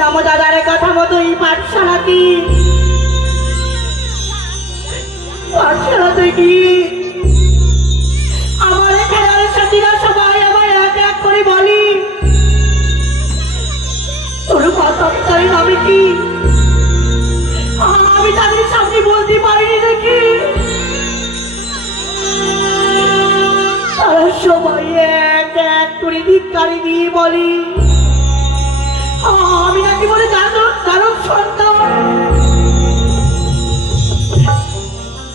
গিয়েছিলাম দাদার কথা মতো এই পাঠশালাতে গিয়ে আমার খেলার সাথীরা সবাই আমায় এক এক করে বলি তোর মাতা পিতার নামে কি? আমি তাদের সামনে বলতে পারিনি দেখি তারা সবাই এক এক করে ধিক্কারি দিয়ে বলি আমি নাকি বলে দানব সন্তান।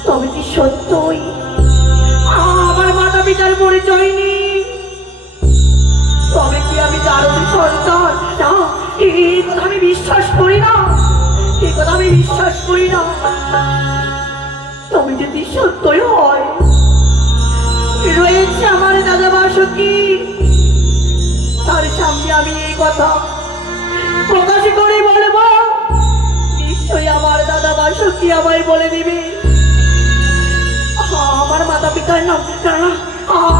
তবে কি সত্যই আমার মাতা পিতার পরিচয় নেই? তবে কি আমি দানব সন্তান? না, এই কথা আমি বিশ্বাস করি না, এই কথা আমি বিশ্বাস করি না। তবে যদি সত্যই হয় রয়েছে আমার দাদা বাসুকি, তার সামনে আমি এই কথা প্রকাশ করে বলবো, নিশ্চয়ই আমার দাদা বাসুকি আমায় বলে দিবে আমার মাতা পিতার নাম। না,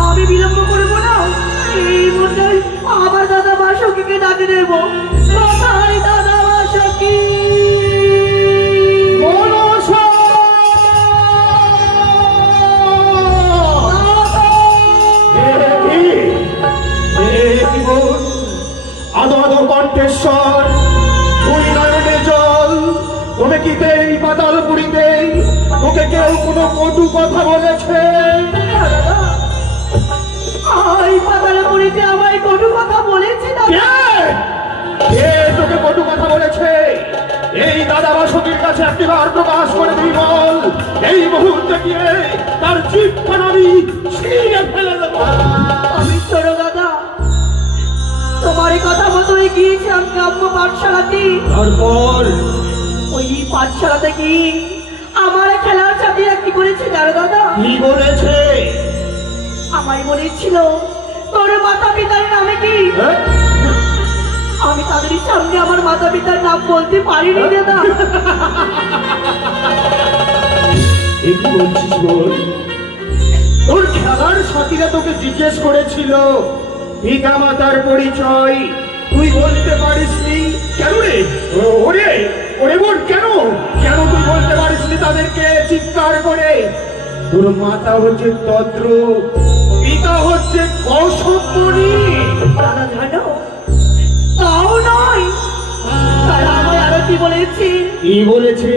আমি বিলম্ব করবো না, এই মুহূর্তে আমার দাদা বাসুকিকে ডাকে দেব। কোথায় দাদা বাসুকি? আদো আদো কণ্ঠেশ্বর, দুই নয়নে জল, তুমি কি এই পাতালপুরীতে তোকে কেউ কোনো কটু কথা বলেছে? এই পাতালপুরীতে আমায় কটু কথা বলেছে? কে তোকে কটু কথা বলেছে? এই দাদা বাসুকির কাছে একবার প্রকাশ করে দিই বল, এই মুহূর্তে গিয়ে তার জিভখান আমি ছিঁড়ে ফেলে দেব। আমি ছোট দাদা তোমার কথা মতোই গিয়েছিলাম গ্রাম্য পাঠশালাতে। তারপর ওই পাঠশালাতে কি আমার খেলার ছাত্রীরা কি করেছে জানো দাদা? কি বলেছে? আমায় বলেছিল তোর মাতা পিতার নামে কি? আমি তাদের সামনে আমার মাতা পিতার নাম বলতে পারিনি দাদা। কি বলছিস বল? তোর খেলার সাথীরা তোকে জিজ্ঞেস করেছিল পিতা মাতার পরিচয়, তুই বলতে পারিসনি কেন রে? ওরে ওরে বোন, কেন কেন তুই বলতে পারিসনি তাদেরকে চিৎকার করে? তোর মাতা হচ্ছে তদ্র, পিতা হচ্ছে কৌশবমণি। দাদা জানো তাও নয়, তারা আমায় আরো কি বলেছে? কি বলেছে?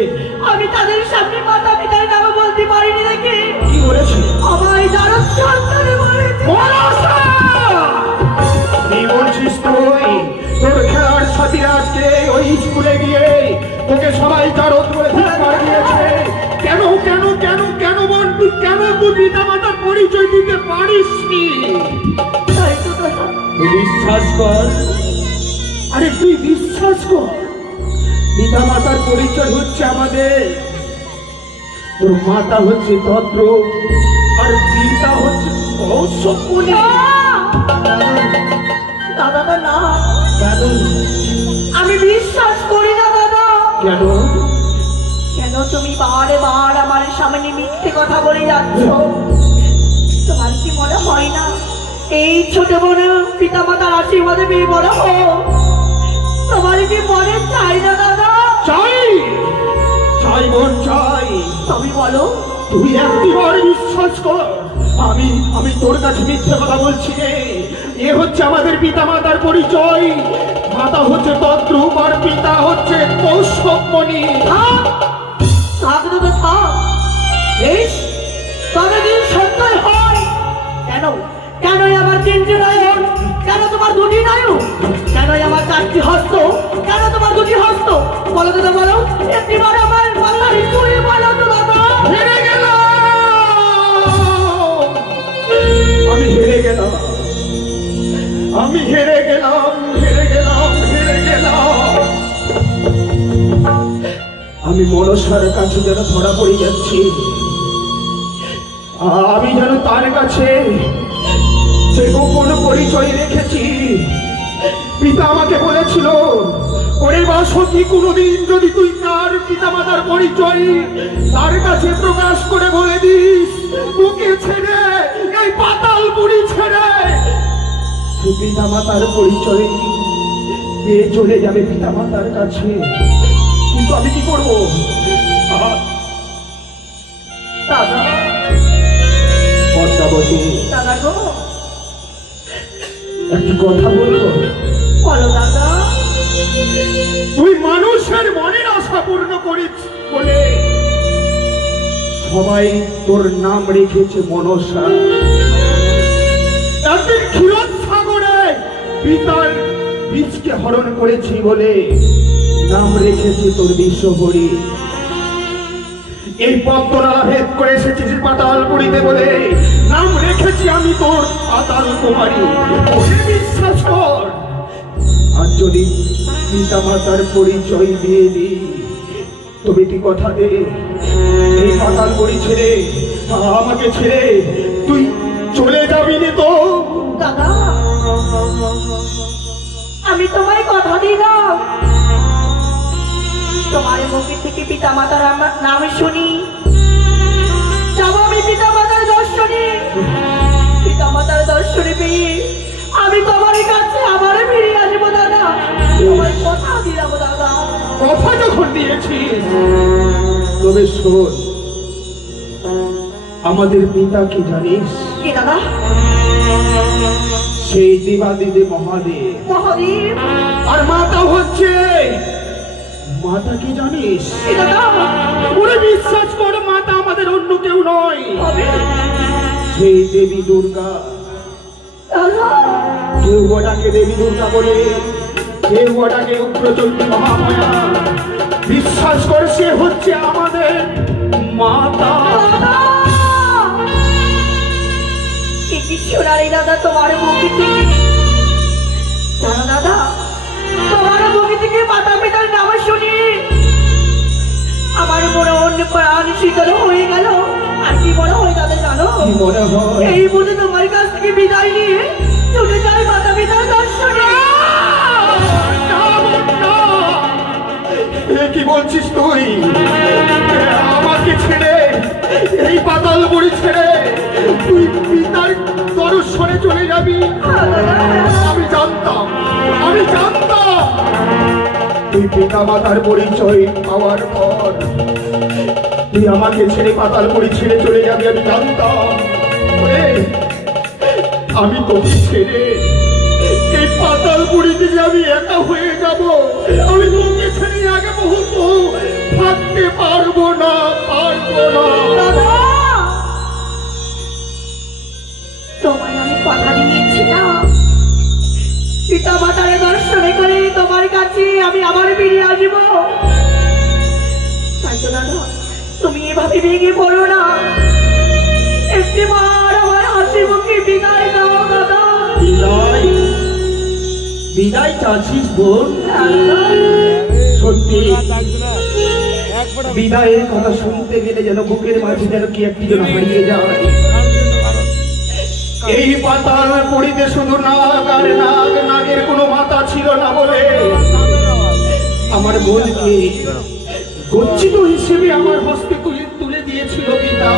আমি তাদের সামনে মাতা পিতার নাম বলতে পারিনি দেখে কি বলেছে? আমায় দারুণ সন্তানে বলেছে। কি বলছিস তুই? তোর খেলার সাথীরা আজকে ওই স্কুলে গিয়ে তোকে সবাই জারদ করে ধিক্কার দিয়েছে। কেন কেন কেন কেন বল, তুই কেন তুই পিতা মাতার পরিচয় দিতে পারিসনি? তুই বিশ্বাস কর, আরে তুই বিশ্বাস কর, পিতা মাতার পরিচয় হচ্ছে আমাদের। তোর মাতা হচ্ছে তদ্র আর পিতা হচ্ছে কৌশবমণি। দাদা না, কেন? আমি বিশ্বাস করি না দাদা। কেন? কেন তুমি বারে বার আমার সামনে মিথ্যে কথা বলে যাচ্ছ? তোমার কি মনে হয় না এই ছোট বোন পিতা মাতার আশীর্বাদে পেয়ে বড় হোক? তোমার কি মনে চাই না দাদা? চাই, চাই বোন চাই। তুমি বলো। তুই একবার বিশ্বাস কর, আমি তোর কাছে মিথ্যে কথা বলছি রে। এ হচ্ছে আমাদের পিতা মাতার পরিচয়। মাতা হচ্ছে তদ্রূপ আর পিতা হচ্ছে কৌশবমণি। থাক দাদা থাক, বেশ তবে দিন সত্যই হয়। কেন কেন আমার তিনটি নয়ন? কেন তোমার দুটি নয়ন? কেন আমার চারটি হস্ত? কেন তোমার দুটি হস্ত? বলো দাদা বলো, একটিবার আমার মাথার চুড়ি বলো তো দাদা। হেরে গেলাম, আমি হেরে গেলাম, আমি হেরে গেলাম, হেরে গেলাম, হেরে গেলাম। আমি মনসার কাছে যেন ধরা পড়ে যাচ্ছি। আমি যেন তার কাছে যে গোপন পরিচয় রেখেছি। পিতা আমাকে বলেছিল, ওরে বাসুকি, কোনদিন যদি তুই তার পিতা মাতার পরিচয় তার কাছে প্রকাশ করে বলে দিস, তোকে ছেড়ে এই পাতালপুরী ছেড়ে সে পিতা মাতার পরিচয় পেয়ে চলে যাবে পিতা মাতার কাছে, কিন্তু আমি কি করবো? দাদা পদ্মাবতী, দাদা গো, একটি কথা বলবো? বলো দাদা। তুই মানুষের মনের আশা পূর্ণ করিস বলে সবাই তোর নাম রেখেছে মনসা। একদিন ক্ষীরোদ সাগরে পিতার বীজকে হরণ করেছি বলে নাম রেখেছে তোর বিশ্বহরি। এই পদ্মরা ভেদ করে এসেছিস পাতালপুরীতে বলে নাম রেখেছি আমি তোর পাতাল কুমারী। বিশ্বাস কর, আর যদি পিতা মাতার পরিচয় দিয়ে দি তবে তুই কথা দে, এই পাতালপুরী ছেড়ে আমাকে ছেড়ে তুই চলে যাবি নি তো? দাদা আমি তোমায় কথা দিলাম, তোমার মুখে থেকে পিতা মাতার নাম শুনি যাব আমি পিতা মাতার দর্শনে। পিতা মাতার দর্শনে পেয়ে আমি তোমার কাছে আবার ফিরে আসবো দাদা, তোমার কথা দিলাম দাদা। কথা যখন দিয়েছিস তবে শোন, আমাদের পিতা কি জানিস? কি দাদা? সেই দেবাদিদেব মহাদেব। মহাদেব? আর মাতা হচ্ছে মাতা কি জানিস? কি দাদা? ওরে বিশ্বাস কর, মাতা আমাদের অন্য কেউ নয়, হবে সেই দেবী দুর্গা। দাদা কেউ ওটাকে দেবী দুর্গা বলে, কেউ ওটাকে উগ্রচণ্ডী মহামায়া। বিশ্বাস করে সে হচ্ছে আমাদের মাতা। কি শোনালি দাদা তোমার মুখে থেকে? জানো দাদা, তোমার মুখে থেকে মাতা পিতার নাম শুনি আমার মন প্রাণ শীতল হয়ে গেল। আর কি মনে হয় দাদা জানো? কি মনে হয়? এই বলে তোমার কাছ থেকে বিদায় নিয়ে চলে যায় মাতা পিতার দর্শনে। কি বলছিস তুই? আমাকে ছেড়ে, এই পাতালপুরী ছেড়ে তুই পিতার দর্শনে চলে যাবি? আমি জানতাম, আমি জানতাম তুই পিতা মাতার পরিচয় পাওয়ার পর তুই আমাকে ছেড়ে পাতালপুরী ছেড়ে চলে যাবি। আমি জানতাম আমি তোকে ছেড়ে এই পাতালপুরী থেকে আমি একা হয়ে যাব। আমি তোকে ছেড়ে আগে মুহূর্ত থাকতে পারবো না, পারবো না। তোমায় আমি কথা দিয়েছিলাম পিতা মাতার দর্শনে করে তোমার কাছে আমি আবার ফিরে আসবো। তাই তো দাদা তুমি এভাবে ভেঙে পড়ো না, একটিবার আমার হাসি মুখে বিদায় দাও দাদা। বিদায়? বিদায় চাচ্ছিস বোন? সত্যি বিদায়ের কথা শুনতে গেলে যেন বুকের মাঝে যেন কি একটি যেন হারিয়ে যায়। এই পাতালপুরীতে শুধু নাগ আর নাগ, নাগের কোনো মাতা ছিল না বলে আমার বোনকে গচ্ছিত হিসেবে আমার হস্তে তুলে দিয়েছিল পিতা।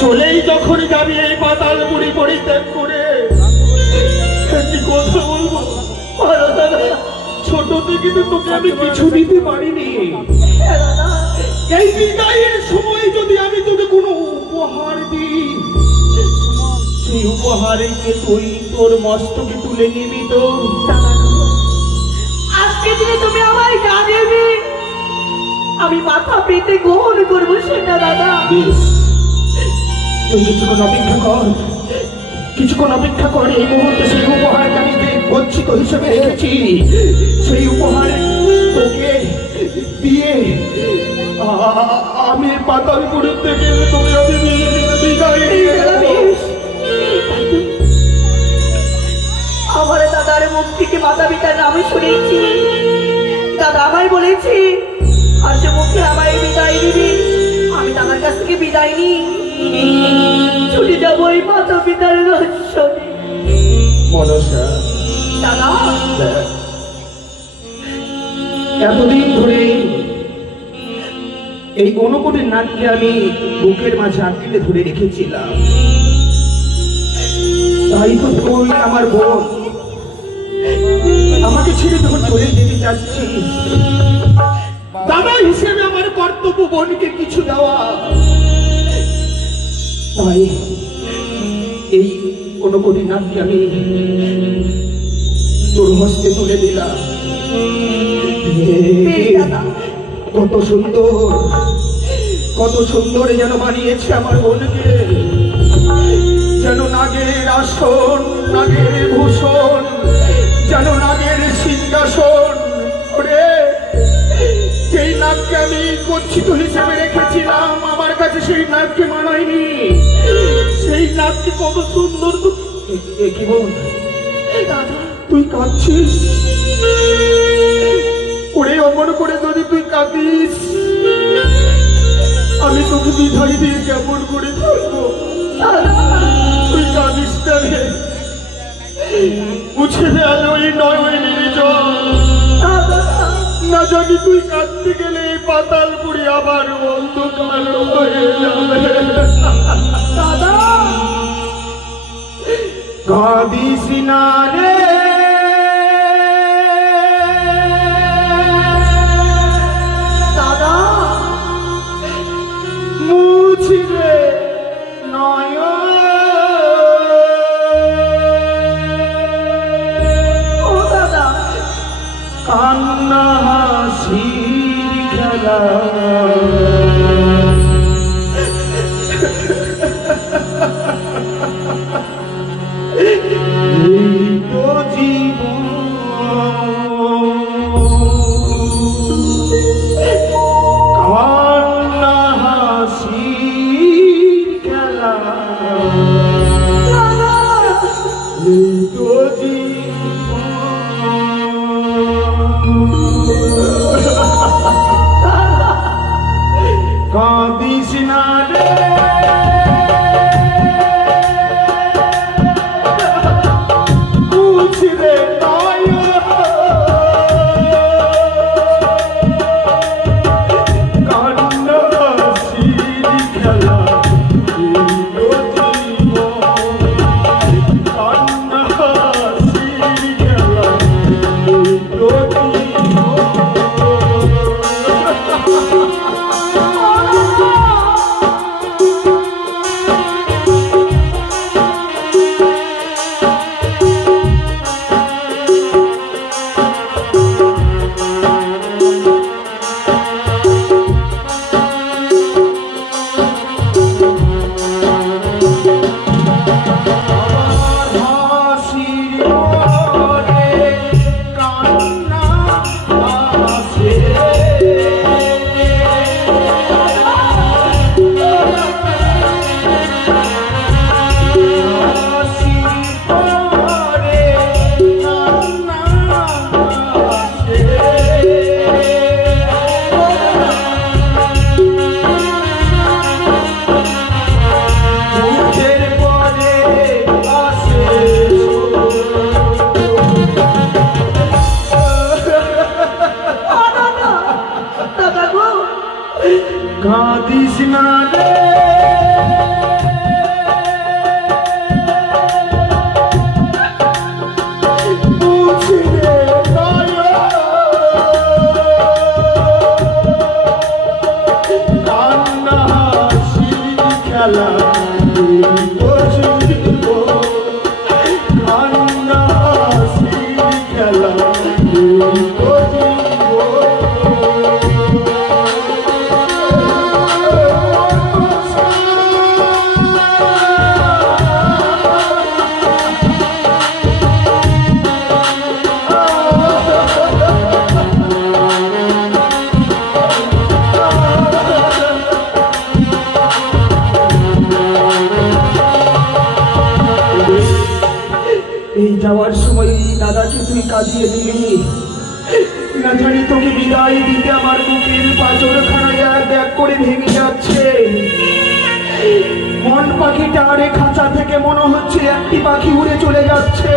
চলেই যখন যাবি এই পাতালপুরী পরিত্যাগ করে, একটি কথা বলবো, ছোট থেকে তো তোকে আমি কিছু দিতে পারিনি। এই বিদায়ের সময় যদি আমি তোকে কোনো উপহার দিই, সেই উপহারকে তুই তোর মস্তকে তুলে নিবি তো? আজকে দিনে তুমি আমায় যা দেবে আমি মাথা পেতে গ্রহণ করবো সেটা দাদা। বেশ, তুই কিছুক্ষণ অপেক্ষা কর, কিছুক্ষণ অপেক্ষা কর। এই মুহূর্তে সেই উপহারকে আমি গচ্ছিত হিসেবে রেখেছি, সেই উপহার তোকে দিয়ে আমি পাতালপুরী থেকে তুমি আমি বিদায় নিয়ে যাব। আমার দাদার মুখ থেকে মাতা পিতার নাম শুনেছি, দাদা আমায় বলেছি হাসি মুখে আমায় বিদায় দিবি। আমি দাদার কাছ থেকে বিদায় নিই, ছুটে যাবো এই মাতা পিতার দর্শনে। মনসা দাদা এতদিন ধরে এই গণপতির নাককে আমি বুকের মাঝে আঁকড়ে ধরে রেখেছিলাম, তাই তো তুই আমার বোন আমাকে ছেড়ে যখন চলে যেতে চাচ্ছিস, দাদা হিসেবে আমার কর্তব্য বোনকে কিছু দেওয়া। তাই এই কোনো কোটি নামকে আমি তোর হস্তে তুলে দিলাম। কত সুন্দর, কত সুন্দর যেন বানিয়েছে আমার বোনকে, যেন নাগের আসন, নাগের ভূষণ, যেন নাগের সিংহাসন। ওরে, সেই নাগকে আমি গচ্ছিত হিসেবে রেখেছিলাম, আমার কাছে সেই নাগকে মানায়নি। সেই নাগকে কত সুন্দর। কি বোন, তুই কাঁদছিস? ওরে, অমন করে যদি তুই কাঁদিস, আমি তোকে বিদায় দিয়ে কেমন করে থাকবো? তুই কাঁদিস না রে, মুছে দে আলো ওই নয়নের জল। না জানি তুই কাঁদতে গেলে এই পাতালপুরি আবার অন্ধকার হয়ে যাবে। দাদা, কাঁদিস না রে, দাদা, মুছে দে নয়ন। ও দাদা, কান্না হাসির খেলা, এই তো জীবন। কান্না হাসির খেলা, এই তো কাঁদিস না রে, মুছরে নয়ন। কান্না হাসির খেলা, এই তো জীবন। কান্না হাসির খেলা, এই তো কাঁদিস না রে, মুছে দে নয়ন। কান্না হাসির খেলা, এই তো জীবন। কান্না হাসির খেলা, এই তো এই যাওয়ার সময় দাদাকে তুই কাঁদিয়ে দিলি, না জানি তোকে বিদায় দিতে আমার বুকের পাঁচরখানা এক এক করে ভেঙে যাচ্ছে। মন পাখিটা আরে খাঁচা থেকে মনে হচ্ছে একটি পাখি উড়ে চলে যাচ্ছে।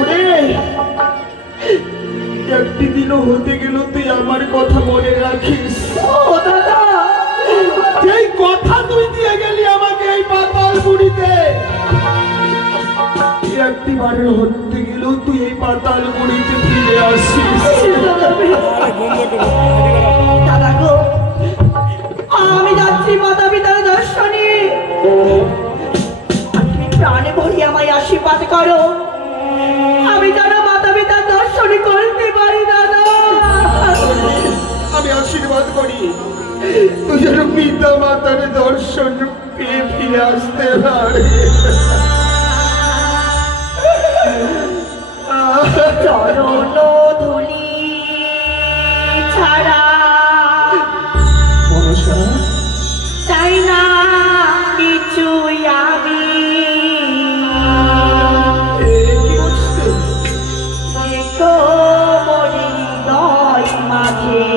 উড়ে একটি দিনও হতে গেল তুই আমার কথা মনে রাখিস। ও দাদা, যেই কথা তুই দিয়ে গেলি আমাকে এই পাতালপুরিতে, একটি একবার হতে গেলেও তুই এই পাতাল গুড়িতে ফিরে আসিস। দাদা গো, আমি যাচ্ছি মাতা পিতার দর্শনে, তুমি প্রাণে ভরি আমায় আশীর্বাদ করো, আমি যেন মাতা পিতার দর্শনে করতে পারি। দাদা আমি আশীর্বাদ করি তুই যেন পিতা মাতার দর্শন পেয়ে ফিরে আসতে পারে। চরণ ধুলি ছাড়া চাই না কিছু আমি, হৃদয় মাঝে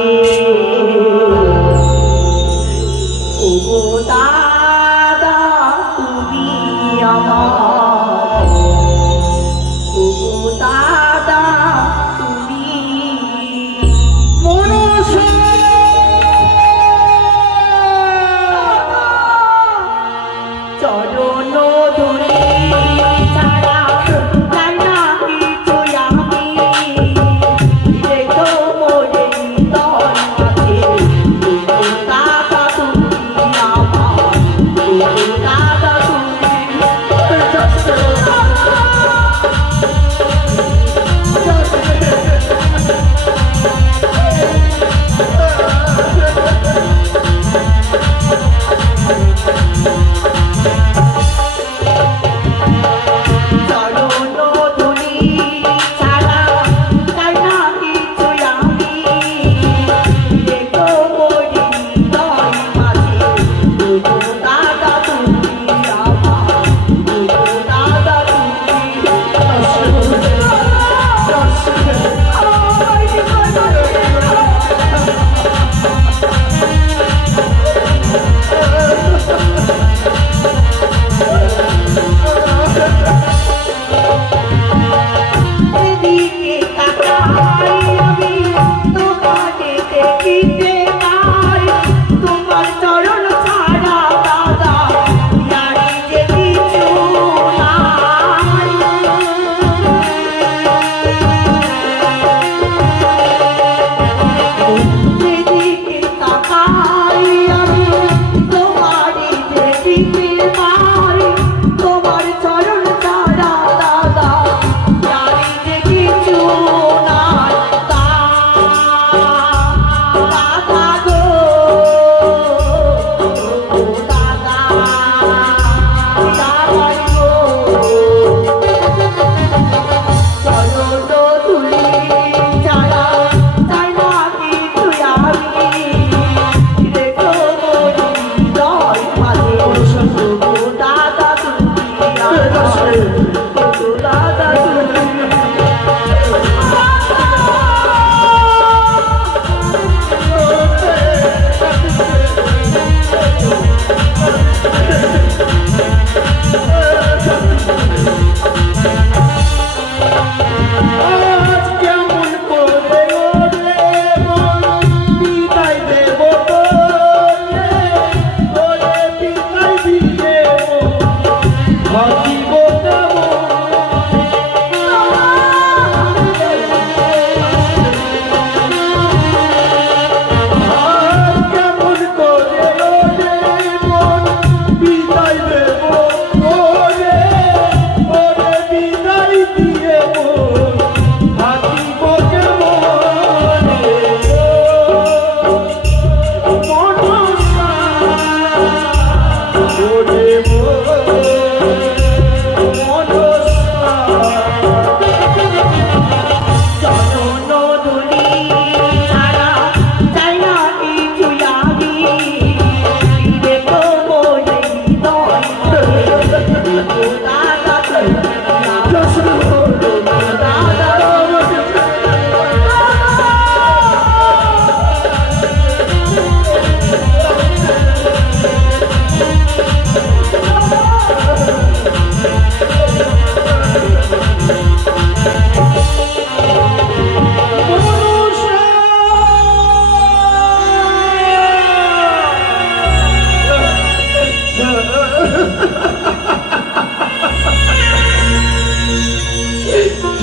ও দাদা তুমি আমার, ও দাদা তুমি মনসা। চরণ ধরে ছাড়া চাই না কিছু আমি, রেখো মোরে হৃদয় মাঝে ও দাদা তুমি আমার,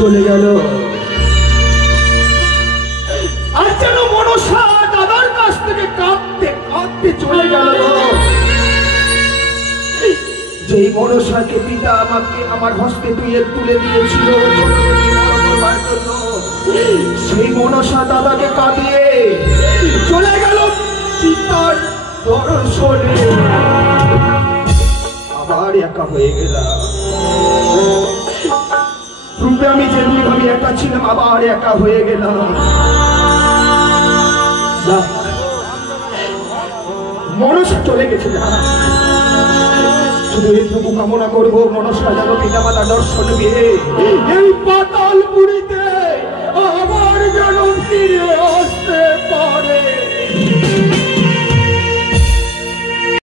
চলে গেল। আর যেন মনসা দাদার কাছ থেকে কাঁদতে কাঁদতে চলে গেল। যেই মনসাকে পিতা আমাকে আমার হস্তে তুলে দিয়েছিল করবার জন্য, সেই মনসা দাদাকে কাঁদিয়ে চলে গেল পিতার দর্শনে। আবার একা হয়ে গেলাম। পূর্বে আমি যেমনি ভাবে একা ছিলাম, আবার একা হয়ে গেলাম। মনসা চলে গেছে, শুধু এইটুকু কামনা করবো মনসা যেন পিতামাতা দর্শন দিয়ে এই পাতাল পুরীতে আবার যেন ফিরে